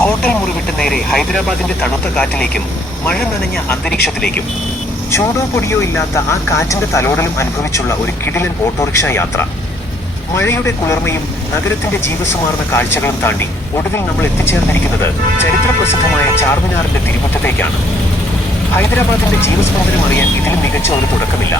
Hotel മുറിവിട്ട് നേരെ ഹൈദരാബാദിന്റെ തണുത്ത കാറ്റിലേക്കും മഴ നനഞ്ഞ അന്തരീക്ഷത്തിലേക്കും. ചൂടോ പൊടിയോ ഇല്ലാത്ത ആ കാറ്റിന്റെ തലോടലും അനുഭവിച്ചുള്ള ഒരു കിടിലൻ ഓട്ടോറിക്ഷ യാത്ര. മഴയുടെ കുളിർമയും നഗരത്തിന്റെ ജീവസുമാർന്ന കാഴ്ചകളും താണ്ടി ഒടുവിൽ നമ്മൾ എത്തിച്ചേർന്നിരിക്കുന്നത് ചരിത്രപ്രസിദ്ധമായ ചാർമിനാറിന്റെ തിരുമുറ്റത്തേക്കാണ്. ഹൈദരാബാദിന്റെ ജീവസ്പന്ദനം അറിയാൻ ഇതിലും മികച്ച ഒരു തുടക്കമില്ല.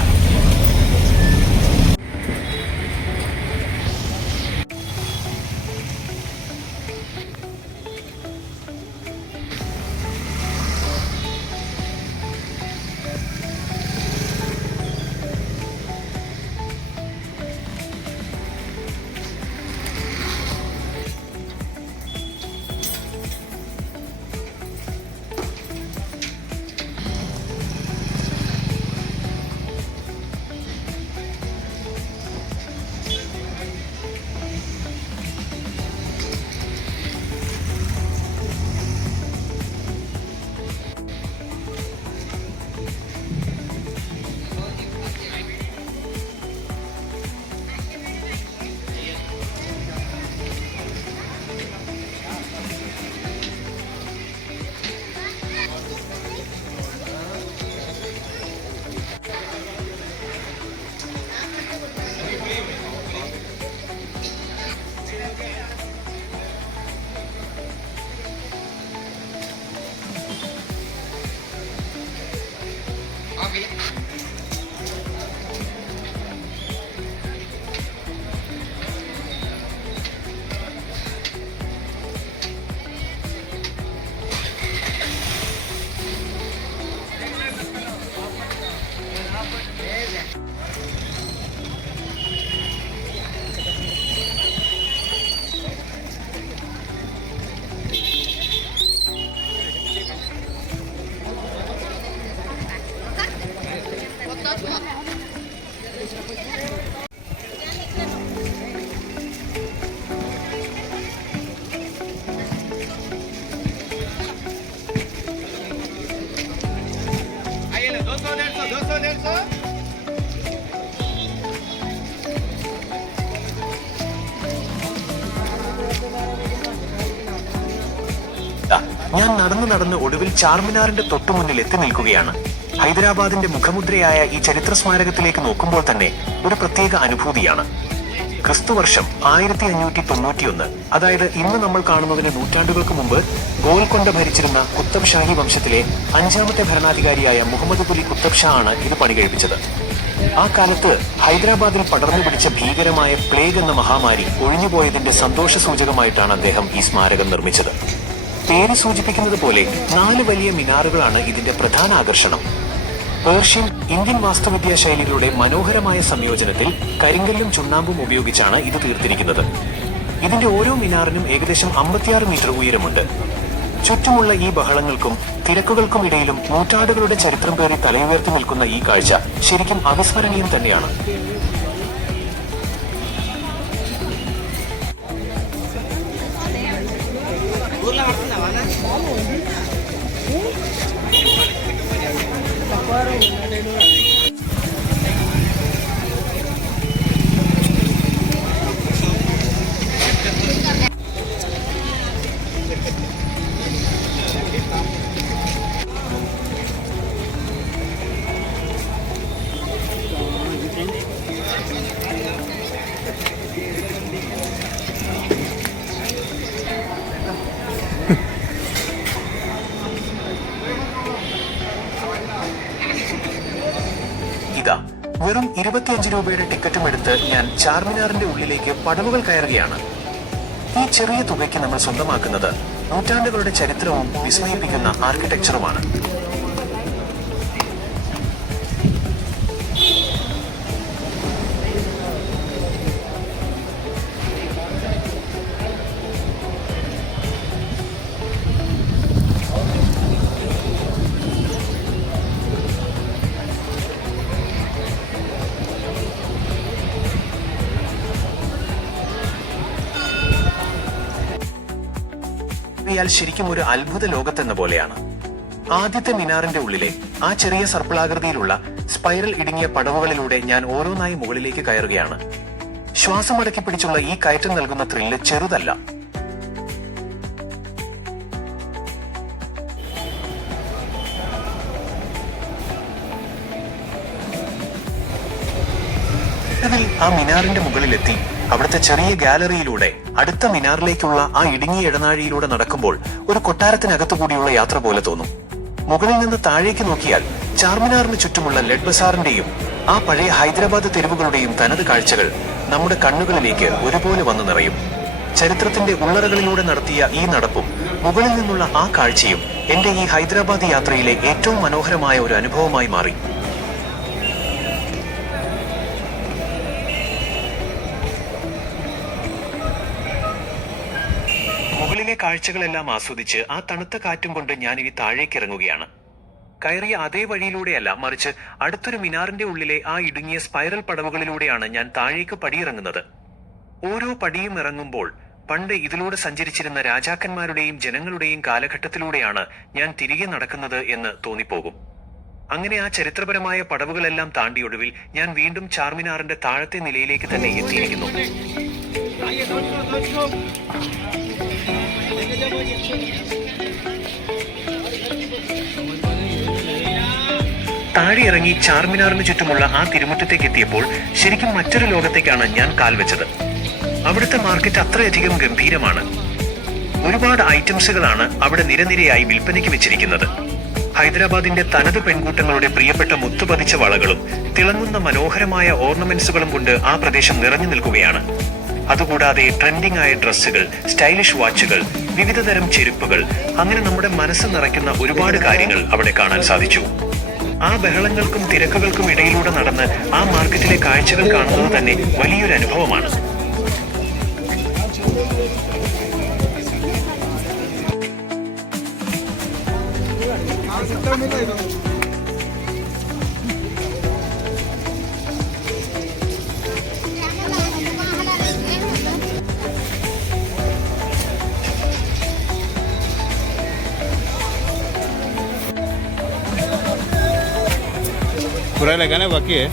ഞാൻ നടന്ന് ഒടുവിൽ ചാർമിനാറിന്റെ തൊട്ടുമുന്നിൽ എത്തി നിൽക്കുകയാണ്. ഹൈദരാബാദിന്റെ മുഖമുദ്രയായ ഈ ചരിത്ര സ്മാരകത്തിലേക്ക് നോക്കുമ്പോൾ തന്നെ ഒരു പ്രത്യേക അനുഭൂതിയാണ്. ക്രിസ്തുവർഷം 1591, അതായത് ഇന്ന് നമ്മൾ കാണുന്നതിന് നൂറ്റാണ്ടുകൾക്ക് മുമ്പ് ഗോൽക്കൊണ്ട ഭരിച്ചിരുന്ന കുത്തബ് ഷാഹി വംശത്തിലെ 5ാമത്തെ ഭരണാധികാരിയായ മുഹമ്മദ് കുലി കുത്തബ് ഷാ ആണ് ഇത് പണികഴിപ്പിച്ചത്. ആ കാലത്ത് ഹൈദരാബാദിൽ പടർന്നു പിടിച്ച ഭീകരമായ പ്ലേഗ് എന്ന മഹാമാരി ഒഴിഞ്ഞുപോയതിന്റെ സന്തോഷ സൂചകമായിട്ടാണ് അദ്ദേഹം ഈ സ്മാരകം നിർമ്മിച്ചത്. പേര് സൂചിപ്പിക്കുന്നത് പോലെ 4 വലിയ മിനാറുകളാണ് ഇതിന്റെ പ്രധാന ആകർഷണം. പേർഷ്യൻ, ഇന്ത്യൻ വാസ്തുവിദ്യാ ശൈലികളുടെ മനോഹരമായ സംയോജനത്തിൽ കരിങ്കല്ലും ചുണ്ണാമ്പും ഉപയോഗിച്ചാണ് ഇത് തീർത്തിരിക്കുന്നത്. ഇതിന്റെ ഓരോ മിനാറിനും ഏകദേശം 56 മീറ്റർ ഉയരമുണ്ട്. ചുറ്റുമുള്ള ഈ ബഹളങ്ങൾക്കും തിരക്കുകൾക്കും ഇടയിലും നൂറ്റാണ്ടുകളുടെ ചരിത്രം പേറി തലയുയർത്തി നിൽക്കുന്ന ഈ കാഴ്ച ശരിക്കും അവിസ്മരണീയം തന്നെയാണ്. ഇതാ, വെറും 25 രൂപയുടെ ടിക്കറ്റും എടുത്ത് ഞാൻ ചാർമിനാറിന്റെ ഉള്ളിലേക്ക് പടവുകൾ കയറുകയാണ്. ഈ ചെറിയ തുകയ്ക്ക് നമ്മൾ സ്വന്തമാക്കുന്നത് നൂറ്റാണ്ടുകളുടെ ചരിത്രവും വിസ്മയിപ്പിക്കുന്ന ആർക്കിടെക്ചറുമാണ്. ശരിക്കും ഒരു അത്ഭുത ലോകത്തെന്ന പോലെയാണ്. ആദ്യത്തെ മിനാറിന്റെ ഉള്ളിലെ ആ ചെറിയ സർപ്പിളാകൃതിയിലുള്ള സ്പൈറൽ ഇടുങ്ങിയ പടവുകളിലൂടെ ഞാൻ ഓരോന്നായി മുകളിലേക്ക് കയറുകയാണ്. ശ്വാസമടക്കി പിടിച്ചുള്ള ഈ കയറ്റം നൽകുന്ന ത്രില്ല് ചെറുതല്ല. ഒടുവിൽ ആ മിനാറിന്റെ മുകളിലെത്തി അവിടുത്തെ ചെറിയ ഗാലറിയിലൂടെ അടുത്ത മിനാറിലേക്കുള്ള ആ ഇടുങ്ങിയ ഇടനാഴിയിലൂടെ നടക്കുമ്പോൾ ഒരു കൊട്ടാരത്തിനകത്തു കൂടിയുള്ള യാത്ര പോലെ തോന്നും. മുകളിൽ നിന്ന് താഴേക്ക് നോക്കിയാൽ ചാർമിനാറിന് ചുറ്റുമുള്ള ലെഡ് ബസാറിന്റെയും ആ പഴയ ഹൈദരാബാദ് തെരുവുകളുടെയും തനത് കാഴ്ചകൾ നമ്മുടെ കണ്ണുകളിലേക്ക് ഒരുപോലെ വന്നു നിറയും. ചരിത്രത്തിന്റെ ഉള്ളറകളിലൂടെ നടത്തിയ ഈ നടപ്പും മുകളിൽ നിന്നുള്ള ആ കാഴ്ചയും എന്റെ ഈ ഹൈദരാബാദ് യാത്രയിലെ ഏറ്റവും മനോഹരമായ ഒരു അനുഭവമായി മാറി. മുകളിലെ കാഴ്ചകളെല്ലാം ആസ്വദിച്ച് ആ തണുത്ത കാറ്റും കൊണ്ട് ഞാൻ ഇനി താഴേക്ക് ഇറങ്ങുകയാണ്. കയറിയ അതേ വഴിയിലൂടെയല്ല, മറിച്ച് അടുത്തൊരു മിനാറിന്റെ ഉള്ളിലെ ആ ഇടുങ്ങിയ സ്പൈറൽ പടവുകളിലൂടെയാണ് ഞാൻ താഴേക്ക് പടിയിറങ്ങുന്നത്. ഓരോ പടിയും ഇറങ്ങുമ്പോൾ പണ്ട് ഇതിലൂടെ സഞ്ചരിച്ചിരുന്ന രാജാക്കന്മാരുടെയും ജനങ്ങളുടെയും കാലഘട്ടത്തിലൂടെയാണ് ഞാൻ തിരികെ നടക്കുന്നത് എന്ന് തോന്നിപ്പോകും. അങ്ങനെ ആ ചരിത്രപരമായ പടവുകളെല്ലാം താണ്ടി ഒടുവിൽ ഞാൻ വീണ്ടും ചാർമിനാറിന്റെ താഴത്തെ നിലയിലേക്ക് തന്നെ എത്തിയിരിക്കുന്നു. താഴെ ഇറങ്ങി ചാർമിനാറിന് ചുറ്റുമുള്ള ആ തിരുമുറ്റത്തേക്ക് എത്തിയപ്പോൾ ശരിക്കും മറ്റൊരു ലോകത്തേക്കാണ് ഞാൻ കാൽ വെച്ചത്. അവിടുത്തെ മാർക്കറ്റ് അത്രയധികം ഗംഭീരമാണ്. ഒരുപാട് ഐറ്റംസുകളാണ് അവിടെ നിരനിരയായി വിൽപ്പനയ്ക്ക് വെച്ചിരിക്കുന്നത്. ഹൈദരാബാദിന്റെ തനത് പെൺകൂട്ടങ്ങളുടെ പ്രിയപ്പെട്ട മുത്തുപതിച്ച വളകളും തിളങ്ങുന്ന മനോഹരമായ ഓർണമെന്റ്സുകളും കൊണ്ട് ആ പ്രദേശം നിറഞ്ഞു നിൽക്കുകയാണ്. അതുകൂടാതെ ട്രെൻഡിംഗ് ആയ ഡ്രസ്സുകൾ, സ്റ്റൈലിഷ് വാച്ചുകൾ, വിവിധതരം ചെരുപ്പുകൾ, അങ്ങനെ നമ്മുടെ മനസ്സ് നിറയ്ക്കുന്ന ഒരുപാട് കാര്യങ്ങൾ അവിടെ കാണാൻ സാധിച്ചു. ആ ബഹളങ്ങൾക്കും തിരക്കുകൾക്കും ഇടയിലൂടെ നടന്ന് ആ മാർക്കറ്റിലെ കാഴ്ചകൾ കാണുന്നത് തന്നെ വലിയൊരു അനുഭവമാണ്. पूरा लगाना बाकी है.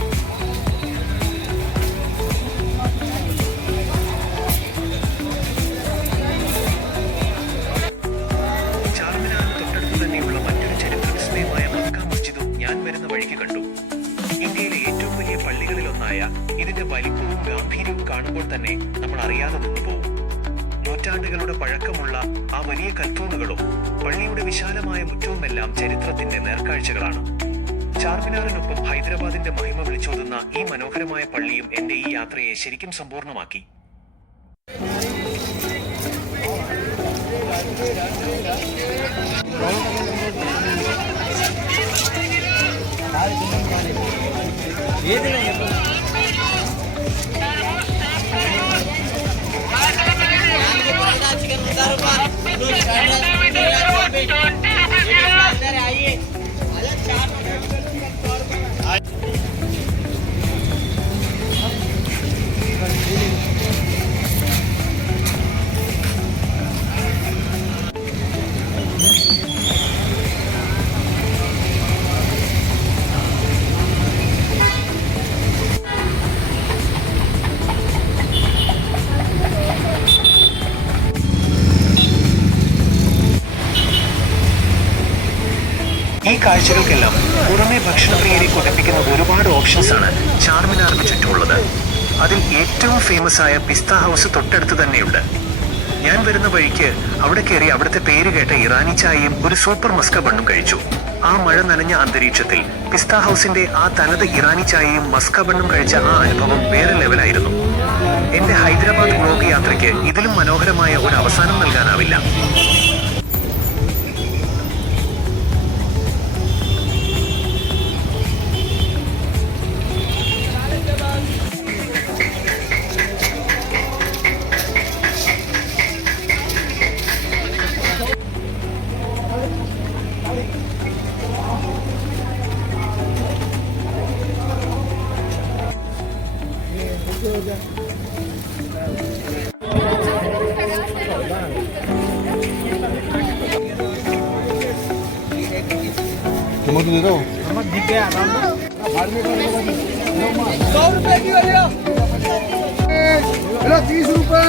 ചാർമിനാറിന് തൊട്ടടുത്ത് തന്നെയുള്ള മറ്റൊരു ചരിത്ര വിസ്മയമായ മക്ക മസ്ജിദും ഞാൻ വരുന്ന വഴിക്ക് കണ്ടു. ഇന്ത്യയിലെ ഏറ്റവും വലിയ പള്ളികളിലൊന്നായ ഇതിന്റെ വലിപ്പവും ഗാംഭീര്യവും കാണുമ്പോൾ തന്നെ നമ്മൾ അറിയാതെ നിന്നുപോകും. നൂറ്റാണ്ടുകളുടെ പഴക്കമുള്ള ആ വലിയ കൽത്തൂണുകളും പള്ളിയുടെ വിശാലമായ മുറ്റവുമെല്ലാം ചരിത്രത്തിന്റെ നേർക്കാഴ്ചകളാണ്. ചാർമിനാറിനൊപ്പം ഹൈദരാബാദിന്റെ മഹിമ വിളിച്ചോതുന്ന ഈ മനോഹരമായ പള്ളിയും എന്റെ ഈ യാത്രയെ ശരിക്കും സമ്പൂർണ്ണമാക്കി. ഈ കാഴ്ചകൾക്കെല്ലാം പുറമെ ഭക്ഷണപ്രിയരെ കൊതിപ്പിക്കുന്ന ഒരുപാട് ഓപ്ഷൻസ് ആണ് ചാർമിനാറിന് ചുറ്റുമുള്ളത്. അതിൽ ഏറ്റവും ഫേമസ് ആയ പിസ്ത ഹൗസ് തൊട്ടടുത്ത് തന്നെയുണ്ട്. ഞാൻ വരുന്ന വഴിക്ക് അവിടെ കയറി അവിടുത്തെ പേര് കേട്ട ഇറാനി ചായയും ഒരു സൂപ്പർ മസ്ക ബണ്ണും കഴിച്ചു. ആ മഴ നനഞ്ഞ അന്തരീക്ഷത്തിൽ പിസ്ത ഹൗസിന്റെ ആ തനത് ഇറാനി ചായയും മസ്ക ബണ്ണും കഴിച്ച ആ അനുഭവം വേറെ ലെവലായിരുന്നു. എന്റെ ഹൈദരാബാദ് വ്ലോഗ് യാത്രയ്ക്ക് ഇതിലും മനോഹരമായ ഒരു അവസാനം നൽകാനാവില്ല. टमाटर दे दो. 100 रुपए की भैया. 30 रुपए.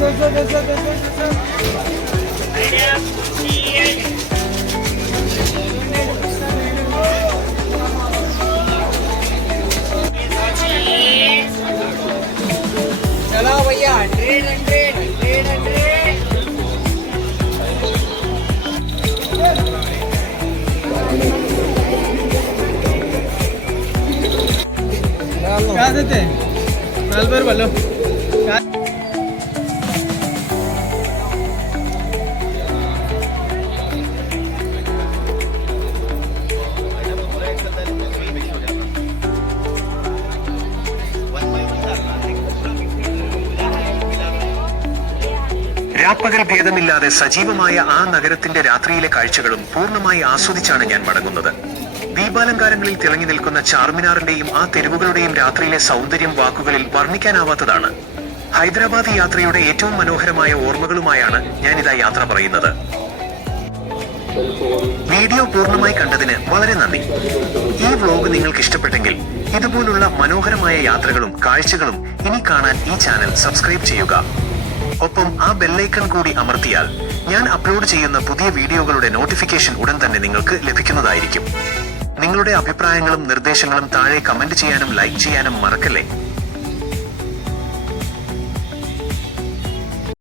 चलो भैया 100 क्या देते हैं 40 बोलो രാപ്പകൽ ഭേദമില്ലാതെ സജീവമായ ആ നഗരത്തിന്റെ രാത്രിയിലെ കാഴ്ചകളും പൂർണ്ണമായി ആസ്വദിച്ചാണ് ഞാൻ മടങ്ങുന്നത്. ദീപാലങ്കാരങ്ങളിൽ തിളങ്ങി നിൽക്കുന്ന ചാർമിനാറിന്റെയും ആ തെരുവുകളുടെയും രാത്രിയിലെ സൗന്ദര്യം വാക്കുകളിൽ വർണ്ണിക്കാനാവാത്തതാണ്. ഹൈദരാബാദ് യാത്രയുടെ ഏറ്റവും മനോഹരമായ ഓർമ്മകളുമായാണ് ഞാനിതാ യാത്ര പറയുന്നത്. വീഡിയോ പൂർണ്ണമായി കണ്ടതിന് വളരെ നന്ദി. ഈ വ്ലോഗ് നിങ്ങൾക്ക് ഇഷ്ടപ്പെട്ടെങ്കിൽ ഇതുപോലുള്ള മനോഹരമായ യാത്രകളും കാഴ്ചകളും ഇനി കാണാൻ ഈ ചാനൽ സബ്സ്ക്രൈബ് ചെയ്യുക. ഒപ്പം ആ ബെല്ലൈക്കൺ കൂടി അമർത്തിയാൽ ഞാൻ അപ്ലോഡ് ചെയ്യുന്ന പുതിയ വീഡിയോകളുടെ നോട്ടിഫിക്കേഷൻ ഉടൻ തന്നെ നിങ്ങൾക്ക് ലഭിക്കുന്നതായിരിക്കും. നിങ്ങളുടെ അഭിപ്രായങ്ങളും നിർദ്ദേശങ്ങളും താഴെ കമന്റ് ചെയ്യാനും ലൈക്ക് ചെയ്യാനും മറക്കല്ലേ.